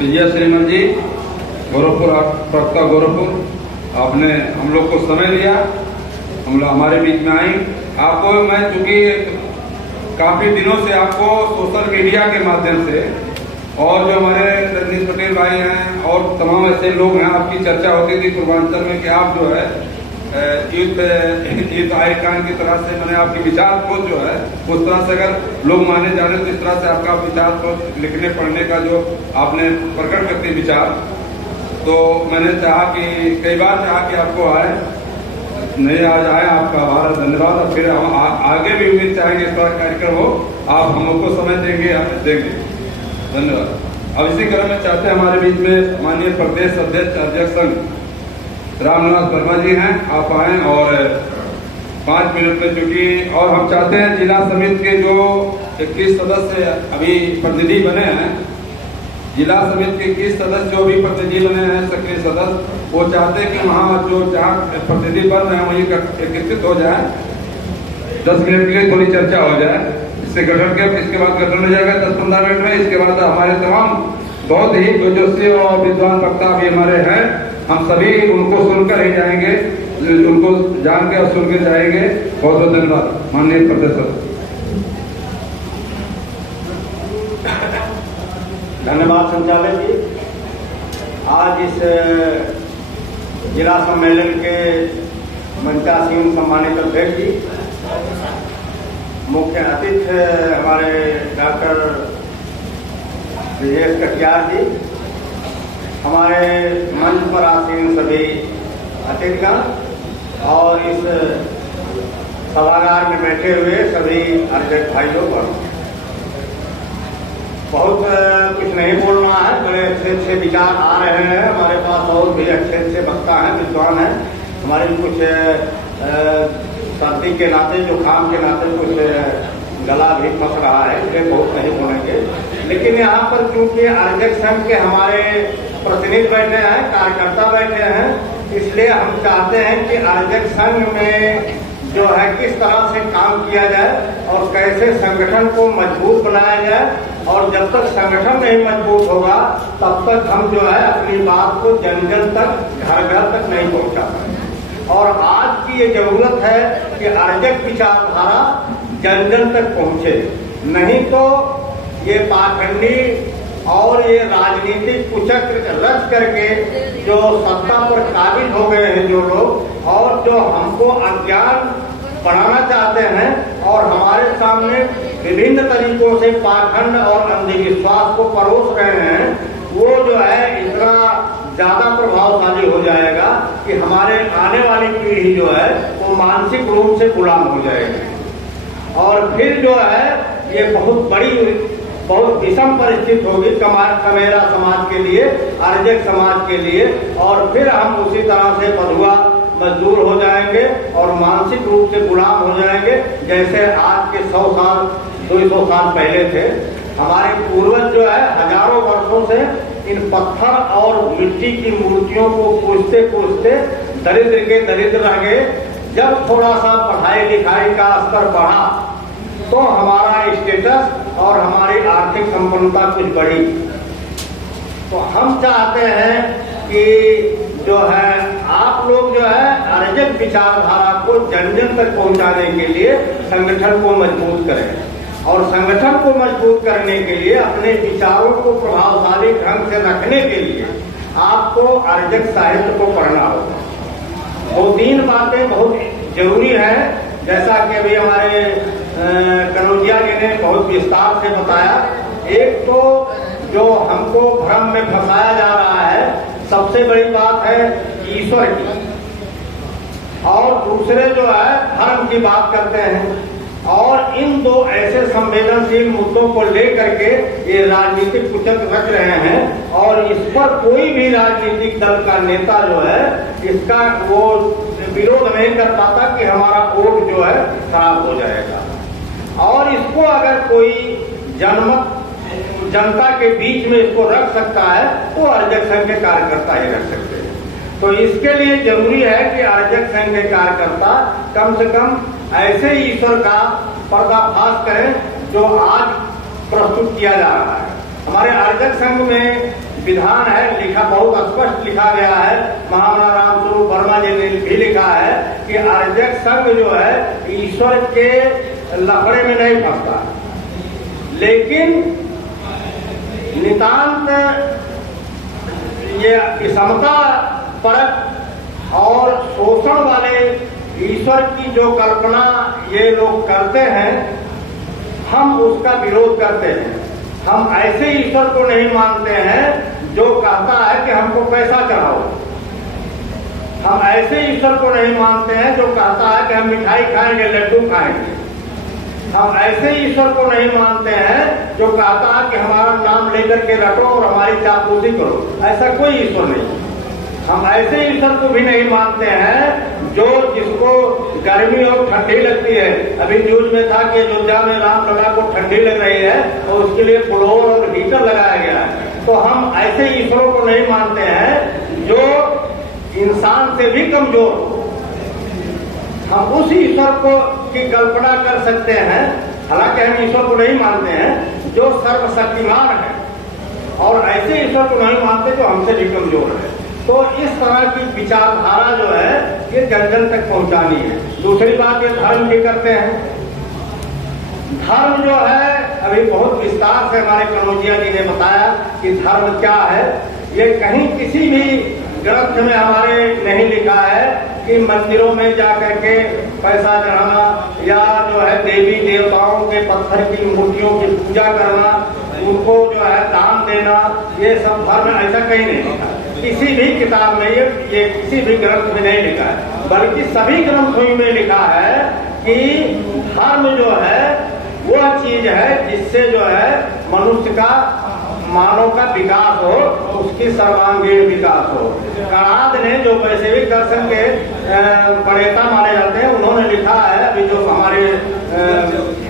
विजय श्रीमन जी, गोरखपुर प्रवक्ता गोरखपुर, आपने हम लोग को समय दिया, हम लोग हमारे बीच में आई। आपको मैं चूंकि काफी दिनों से आपको सोशल मीडिया के माध्यम से और जो हमारे रजनीश पटेल भाई हैं और तमाम ऐसे लोग हैं, आपकी चर्चा होती थी पूर्वांचल में कि आप जो है यूथ आइकन की तरह से मैंने आपकी विचार को जो है उस तरह से अगर लोग माने जाने तो इस तरह से आपका विचार को लिखने पढ़ने का जो आपने प्रकट करते विचार, तो मैंने चाहा कि कई बार चाहा कि आपको आए, नहीं आज आए, आपका आभार धन्यवाद। और फिर हम आगे भी उम्मीद चाहेंगे इस तरह कार्यक्रम हो, आप हम लोग को समय देंगे, आप देंगे, धन्यवाद। अब इसी क्रम में चाहते हैं हमारे बीच में माननीय प्रदेश अध्यक्ष संघ रामनिवास वर्मा जी हैं, आप आए और 5 मिनट में चूंकि, और हम चाहते हैं जिला समिति के जो 21 सदस्य अभी प्रतिनिधि बने हैं, जिला समिति के 21 सदस्य जो भी प्रतिनिधि बने हैं सक्रिय सदस्य, वो चाहते हैं कि वहाँ जो जहाँ प्रतिनिधि बन रहे हैं वहीं एकत्रित हो जाए, 10 मिनट के लिए थोड़ी चर्चा हो जाए, इससे गठन के इसके बाद गठन हो जाएगा 10-15 मिनट में। इसके बाद हमारे तमाम बहुत ही तेजस्वी और विद्वान वक्ता भी हमारे हैं, हम सभी उनको सुनकर ही जाएंगे, उनको जान के और सुन के जाएंगे। बहुत बहुत धन्यवाद माननीय प्रोफेसर। धन्यवाद संचालक जी। आज इस जिला सम्मेलन के मंचासीन सम्मानित अध्यक्ष जी, मुख्य अतिथि हमारे डॉक्टर विजय कटियार जी, हमारे मंच पर आसीन सभी अतिथिगण और इस सभागार में बैठे हुए सभी अर्जक भाई लोग, बहुत कुछ नहीं बोलना है, बड़े अच्छे अच्छे विचार आ रहे हैं हमारे पास और भी अच्छे अच्छे वक्ता हैं, विद्वान हैं। हमारे कुछ सर्दी के नाते, जुकाम के नाते कुछ गला भी फंस रहा है, इसलिए बहुत नहीं बोलेंगे। लेकिन यहाँ पर क्योंकि अर्जक संघ के हमारे प्रतिनिधि बैठे हैं, कार्यकर्ता बैठे हैं, इसलिए हम चाहते हैं कि अर्जक संघ में जो है किस तरह से काम किया जाए और कैसे संगठन को मजबूत बनाया जाए। और जब तक संगठन नहीं मजबूत होगा तब तक हम जो है अपनी बात को जन जन तक, घर घर तक नहीं पहुंचा पाएंगे। और आज की ये जरूरत है कि अर्जक विचारधारा जन जन तक पहुंचे, नहीं तो ये पाखंडी और ये राजनीतिक कुचक्र रच करके जो सत्ता पर काबिज हो गए हैं जो लोग, और जो हमको अज्ञान बढ़ाना चाहते हैं और हमारे सामने विभिन्न तरीकों से पाखंड और अंधविश्वास को परोस रहे हैं, वो जो है इतना ज्यादा प्रभावशाली हो जाएगा कि हमारे आने वाली पीढ़ी जो है वो मानसिक रूप से गुलाम हो जाएगी। और फिर जो है ये बहुत विषम परिस्थिति होगी कमेरा समाज के लिए, अर्जक समाज के लिए, और फिर हम उसी तरह से बंधुआ मजदूर हो जाएंगे और मानसिक रूप से गुलाम हो जाएंगे, जैसे आज के 100 साल 200 साल पहले थे। हमारे पूर्वज जो है हजारों वर्षों से इन पत्थर और मिट्टी की मूर्तियों को पूजते पूजते दरिद्र के दरिद्र रह गए। जब थोड़ा सा पढ़ाई लिखाई का स्तर बढ़ा तो हमारा स्टेटस और हमारी आर्थिक संपन्नता कुछ बढ़ी। तो हम चाहते हैं कि जो है आप लोग जो है अर्जक विचारधारा को जन जन तक पहुंचाने के लिए संगठन को मजबूत करें, और संगठन को मजबूत करने के लिए अपने विचारों को प्रभावशाली ढंग से रखने के लिए आपको अर्जक साहित्य को पढ़ना होगा। 2-3 बातें बहुत जरूरी हैं, जैसा कि अभी हमारे कनौजिया जी ने बहुत विस्तार से बताया। एक तो जो हमको भ्रम में फंसाया जा रहा है, सबसे बड़ी बात है ईश्वर की, और दूसरे जो है धर्म की बात करते हैं। और इन दो ऐसे संवेदनशील मुद्दों को लेकर के ये राजनीतिक कुचक्र रच रहे हैं, और इस पर कोई भी राजनीतिक दल का नेता जो है इसका वो विरोध नहीं कर पाता कि हमारा वोट जो है खराब हो जाएगा। और इसको अगर कोई जनता के बीच में इसको रख सकता है तो अर्जक संघ के कार्यकर्ता ही रख सकते हैं। तो इसके लिए जरूरी है कि अर्जक संघ के कार्यकर्ता कम से कम ऐसे ईश्वर का पर्दाफाश करें जो आज प्रस्तुत किया जा रहा है। हमारे अर्जक संघ में विधान है, लिखा बहुत स्पष्ट लिखा गया है। महामना रामस्वरूप वर्मा जी ने भी लिखा है कि अर्जक संघ जो है ईश्वर के लफड़े में नहीं फंसता, लेकिन नितांत ये विषमता परक और शोषण वाले ईश्वर की जो कल्पना ये लोग करते हैं, हम उसका विरोध करते हैं। हम ऐसे ईश्वर को नहीं मानते हैं जो कहता है कि हमको पैसा चढ़ाओ। हम ऐसे ईश्वर को नहीं मानते हैं जो कहता है कि हम मिठाई खाएंगे, लड्डू खाएंगे। हम ऐसे ईश्वर को नहीं मानते हैं जो कहता है कि हमारा नाम लेकर के रटो और हमारी चापलूसी करो। ऐसा कोई ईश्वर नहीं। हम ऐसे ईश्वर को भी नहीं मानते हैं जो जिसको गर्मी और ठंडी लगती है। अभी न्यूज में था कि अयोध्या में रामलला को ठंडी लग रही है तो उसके लिए फ्लोर और हीटर लगाया गया है। तो हम ऐसे ईश्वरों को नहीं मानते हैं जो इंसान से भी कमजोर हो। हम उस ईश्वर को की कल्पना कर सकते हैं, हालांकि हम ईश्वर को नहीं मानते हैं जो सर्वशक्तिमान है, और ऐसे ईश्वर को नहीं मानते जो हमसे भी कमजोर है। तो इस तरह की विचारधारा जो है ये जन जन तक पहुंचानी है। दूसरी बात, ये धर्म भी करते हैं। धर्म जो है अभी बहुत विस्तार से हमारे कनौजिया जी ने बताया कि धर्म क्या है। ये कहीं किसी भी ग्रंथ में हमारे नहीं लिखा है कि मंदिरों में जाकर के पैसा चढ़ाना या जो है देवी देवताओं के पत्थर की मूर्तियों की पूजा करना, उनको जो है दान देना, ये सब धर्म ऐसा कहीं नहीं लिखा। किसी भी किताब में ये किसी भी ग्रंथ में नहीं लिखा है, बल्कि सभी ग्रंथों में लिखा है कि धर्म जो है वह चीज है जिससे जो है मनुष्य का, मानव का विकास हो, उसकी सर्वांगीण विकास हो। कणाद ने, जो वैश्विक दर्शन के प्रणेता माने जाते हैं, उन्होंने लिखा है, अभी जो हमारे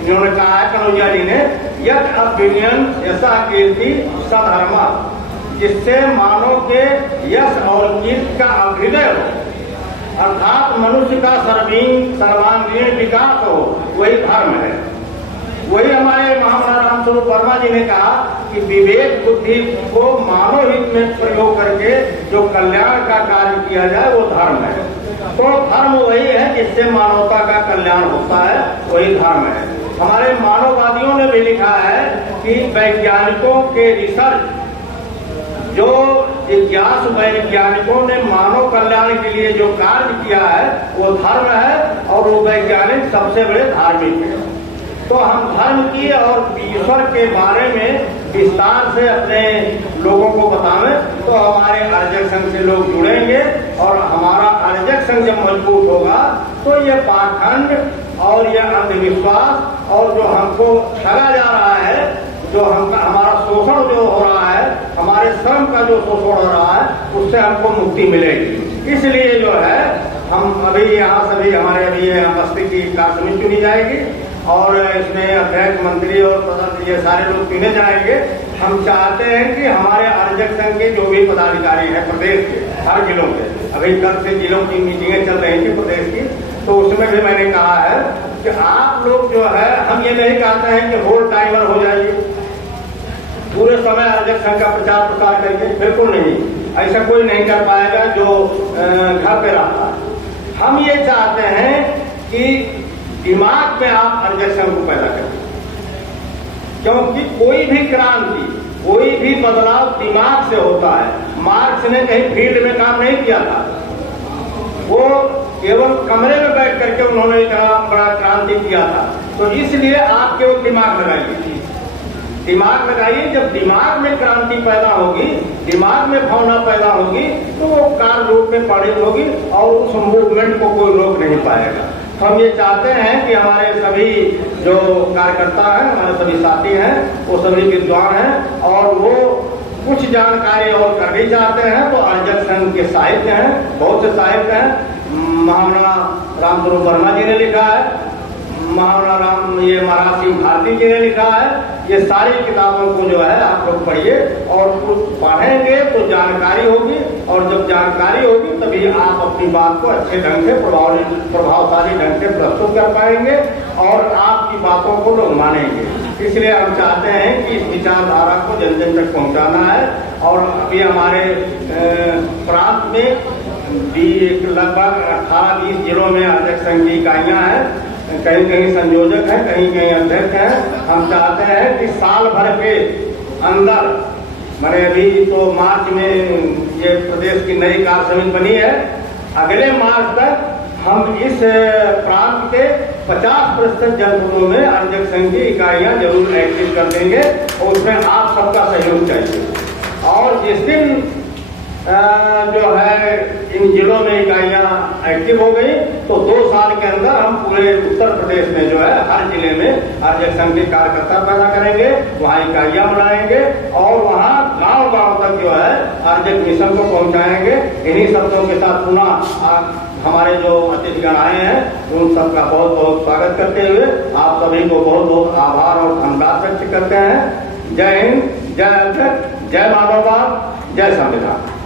जिन्होंने कहा है कनौजिया जी ने, यद अभिनयन ऐसा कीर्ति सधर्मा, जिससे मानव के यश और कीर्ति का अभ्युदय हो, अर्थात मनुष्य का सर्वांगीण विकास हो, वही धर्म है। वही हमारे महामना रामस्वरूप वर्मा जी ने कहा कि विवेक बुद्धि को मानव हित में प्रयोग करके जो कल्याण का कार्य किया जाए वो धर्म है। तो धर्म वही है जिससे मानवता का कल्याण होता है, वही धर्म है। हमारे मानववादियों ने भी लिखा है कि वैज्ञानिकों के रिसर्च, जो जिज्ञासु वैज्ञानिकों ने मानव कल्याण के लिए जो कार्य किया है वो धर्म है, और वो वैज्ञानिक सबसे बड़े धार्मिक है। तो हम धर्म की और ईश्वर के बारे में विस्तार से अपने लोगों को बतावें तो हमारे अर्जक संघ से लोग जुड़ेंगे, और हमारा अर्जक संघ जब मजबूत होगा तो ये पाखंड और ये अंधविश्वास और जो हमको ठगा जा रहा है, जो हमारा शोषण जो हो रहा है, हमारे श्रम का जो शोषण हो रहा है, उससे हमको मुक्ति मिलेगी। इसलिए जो है हम अभी यहाँ सभी हमारे अभी बस्ती की कार्य समिति चुनी जाएगी और इसमें अध्यक्ष, मंत्री और सदस्य ये सारे लोग चुने जाएंगे। हम चाहते हैं कि हमारे अर्जक संघ के जो भी पदाधिकारी हैं प्रदेश के, हर जिलों के, अभी कल से जिलों की मीटिंगें चल रही थी प्रदेश की, तो उसमें भी मैंने कहा है कि आप लोग जो है, हम ये नहीं कहते हैं कि होल टाइमर हो जाइए पूरे समय अर्जक संघ का प्रचार प्रसार करके, बिल्कुल नहीं, ऐसा कोई नहीं कर पाएगा जो घर पे रहता है। हम ये चाहते हैं कि दिमाग में आप अर्जक संघ को पैदा करें, क्योंकि कोई भी क्रांति, कोई भी बदलाव दिमाग से होता है। मार्क्स ने कहीं फील्ड में काम नहीं किया था, वो केवल कमरे में बैठ करके उन्होंने इतना बड़ा क्रांति किया था। तो इसलिए आप केवल दिमाग लगाइए, दिमाग लगाइए। जब दिमाग में क्रांति पैदा होगी, दिमाग में भावना पैदा होगी, तो वो कार्य रूप में परिणत होगी और उस मूवमेंट को कोई रोक नहीं पाएगा। तो हम ये चाहते हैं कि हमारे सभी जो कार्यकर्ता हैं, हमारे सभी साथी हैं, वो सभी विद्वान हैं और वो कुछ जानकारी और करनी चाहते हैं। तो अर्जक संघ के साहित्य हैं, बहुत से साहित्य हैं। महामना रामस्वरूप वर्मा जी ने लिखा है, महामना महाराज सिंह भारती जी ने लिखा है। ये सारी किताबों को जो है आप लोग पढ़िए, और कुछ पढ़ेंगे तो जानकारी होगी, और जब जानकारी होगी तभी आप अपनी बात को अच्छे ढंग से प्रभावशाली ढंग से प्रस्तुत कर पाएंगे और आपकी बातों को लोग मानेंगे। इसलिए हम चाहते हैं कि इस विचारधारा को जन जन तक पहुंचाना है और अभी हमारे प्रांत में लगभग 18-20 जिलों में अध्यक्ष संघ की इकाइयां हैं, कहीं कहीं संयोजक हैं, कहीं कहीं अध्यक्ष हैं। हम चाहते हैं कि साल भर के अंदर, मैंने अभी तो मार्च में ये प्रदेश की नई कार्य समिति बनी है, अगले मार्च तक हम इस प्रांत के 50% जनपदों में अध्यक्ष संघ की इकाइयां जरूर एक्टिव कर देंगे और उसमें आप सबका सहयोग चाहिए। और जिस दिन जो है इन जिलों में इकाइयां एक्टिव हो गई तो 2 साल के अंदर हम पूरे उत्तर प्रदेश में जो है हर जिले में अध्यक्ष संघ के कार्यकर्ता पैदा करेंगे, वहाँ इकाइयां बनाएंगे और वहाँ गांव-गांव तक जो है अध्यक्ष मिशन को पहुंचाएंगे। इन्हीं शब्दों के साथ पुनः हमारे जो अतिथिगण आए हैं उन सबका बहुत बहुत स्वागत करते हुए आप सभी को बहुत बहुत आभार और धन्यवाद व्यक्त करते हैं। जय हिंद, जय अध्यक्ष, जय मानववाद, जय संविधान।